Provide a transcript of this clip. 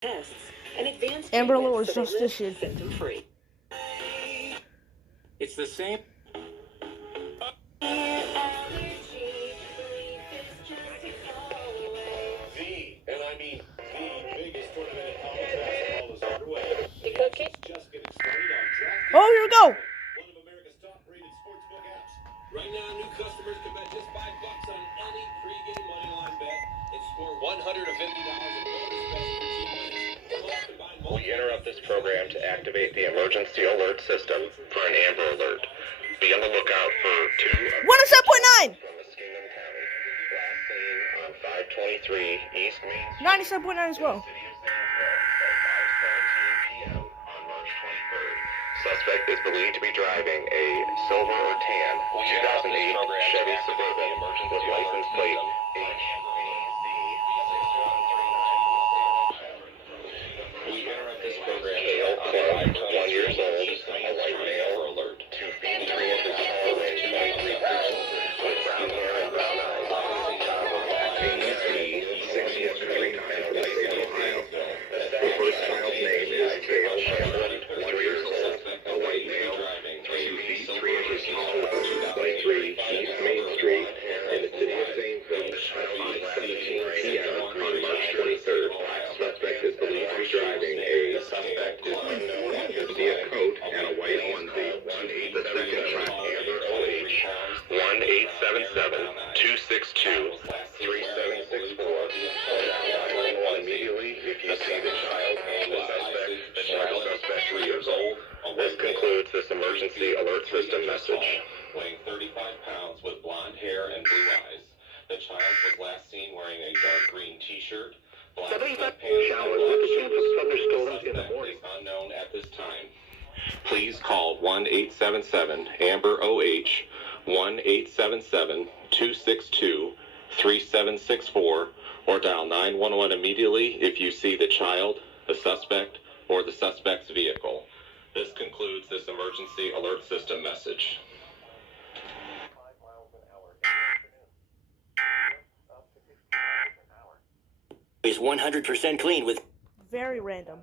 tests and advanced Amber Alert was treatments just so issued. symptom-free. It's the same. Oh, here we go. One of America's top-rated sportsbook apps. Right now, new customers can bet just $5 on any pregame moneyline bet and score $150 in bonus bets for team wins. We interrupt this program to activate the emergency alert system for an Amber Alert. Be on the lookout for 2 107.9. from Muskingum County. Last seen on 523 East Main Street. 97.9 as well. City of Zanesville at 5:17 p.m. on March 23rd. Suspect is believed to be driving a silver or tan 2008 Chevy Suburban with license plate We interrupt this program. Male, club, 1 year old, a white male, 2 feet 3 inches tall, weighs 23 pounds, with brown hair and brown eyes. AEC 63 miles from Ohio. The first child's name is Dale Cameron, 1 year old, a white male, 2 feet 3 inches tall, 23 East Main Street, in the city of Zanesville at 5:17 p.m. on March 23rd. Suspect is believed to be driving a unknown Garcia coat and a white onesie. The second track Amber OH 1-877-262-3764. Dial 911 immediately if you see the child. The child suspect 3 years old. This concludes this emergency alert system message. Weighing 35 pounds with blonde hair and blue eyes. The child was last seen wearing a dark green t-shirt, black sweatpants, and black shoes. The suspect is unknown at this time. Please call 1-877-AMBER-OH, 1-877-262-3764, or dial 911 immediately if you see the child, the suspect, or the suspect's vehicle. This concludes this emergency alert system message. Is 100% clean with Very random.